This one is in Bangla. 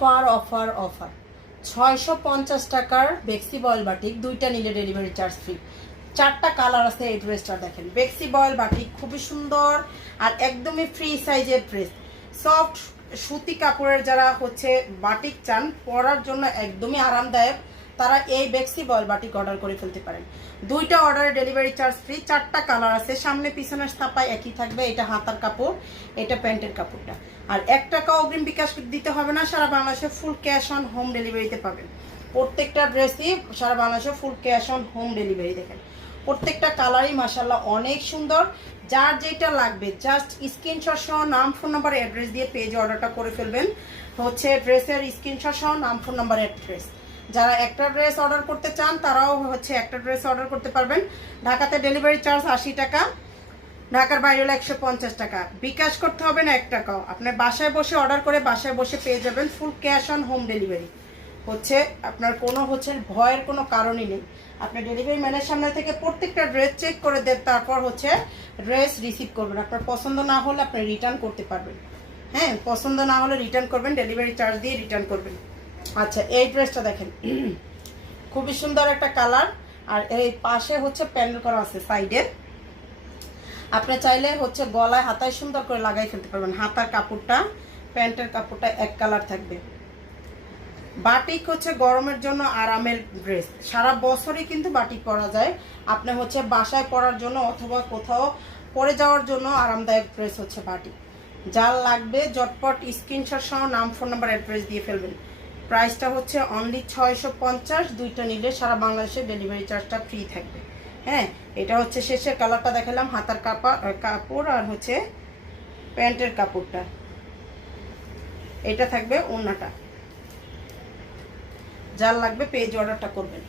অফার অফার অফার 650 টাকার বেক্সি বয়েল বাটিক, দুইটা নিলে ডেলিভারি চার্জ ফ্রি। 4টা কালার আছে। এই ড্রেসটা দেখেন, বেক্সি বয়েল বাটিক, খুবই সুন্দর আর একদমই ফ্রি সাইজের ড্রেস। সফট সুতি কাপড়ের যারা হচ্ছে বাটিক চান পরার জন্য একদমই আরামদায়ক, তারা এই বেক্সি বয়েল বাটিক অর্ডার করে ফেলতে পারেন। দুইটা অর্ডারে ডেলিভারি চার্জ ফ্রি। 4টা কালার আছে, সামনে পিছনের ছাপায় একই থাকবে। এটা হাতার কাপড়, এটা প্যান্টের কাপড়টা। আর 1 টাকা অগ্রিম বিকাশ দিতে হবে না, সারা বাংলাদেশে ফুল ক্যাশ অন হোম ডেলিভারিতে পাবেন। প্রত্যেকটা ড্রেসই সারা বাংলাদেশে full cash on home delivery. দেখেন প্রত্যেকটা কালারই মাশাআল্লাহ অনেক সুন্দর। যার যেটা লাগবে জাস্ট স্ক্রিনশট সহ নাম, ফোন নাম্বার, অ্যাড্রেস দিয়ে পেজে অর্ডারটা করে ফেলবেন। হচ্ছে ড্রেসের স্ক্রিনশট সহ নাম, ফোন নাম্বার, অ্যাড্রেস। যারা একটা ড্রেস অর্ডার করতে চান তারাও হচ্ছে একটা ড্রেস অর্ডার করতে পারবেন। ঢাকাতে ডেলিভারি চার্জ 80 টাকা, ঢাকার বাইরে হলো 150 টাকা। বিকাশ করতে হবে না 1 টাকাও। আপনার বাসায় বসে অর্ডার করে বাসায় বসে পেয়ে যাবেন full cash on home delivery. হচ্ছে আপনার কোনো হচ্ছে ভয়ের কোনো কারণই নেই। আপনি ডেলিভারি ম্যানের সামনে থেকে প্রত্যেকটা ড্রেস চেক করে দেন, তারপর হচ্ছে ড্রেস রিসিভ করবেন। আপনার পছন্দ না হলে আপনি রিটার্ন করতে পারবেন। হ্যাঁ, পছন্দ না হলে রিটার্ন করবেন, ডেলিভারি চার্জ দিয়ে রিটার্ন করবেন। আচ্ছা, এই ড্রেসটা দেখেন খুবই সুন্দর একটা কালার। আর এই পাশে হচ্ছে প্যানেল করা আছে সাইডে। আপনি চাইলে হচ্ছে গলায় হাতায় সুন্দর করে লাগাই ফেলতে পারবেন। হাতার কাপড়টা প্যান্টের কাপড়টা এক কালার থাকবে। বাটিক হচ্ছে গরমের জন্য আরামের ড্রেস, সারা বছরই কিন্তু বাটিক পরা যায়। আপনি হচ্ছে বাসায় পরার জন্য অথবা কোথাও পরে যাওয়ার জন্য আরামদায়ক ড্রেস হচ্ছে বাটিক। যার লাগবে জটপট স্ক্রিনশট সহ নাম, ফোন নাম্বার, অ্যাড্রেস দিয়ে ফেলবেন। প্রাইসটা হচ্ছে অনলি 650। দুইটা নিলে সারা বাংলাদেশে ডেলিভারি চার্জটা ফ্রি থাকবে। হ্যাঁ, এটা হচ্ছে শেষের কালারটা দেখালাম, হাতার কাপড় আর হচ্ছে প্যান্টের কাপড়টা। এটা থাকবে ওড়নাটা। যার লাগবে পেজ অর্ডারটা করবেন।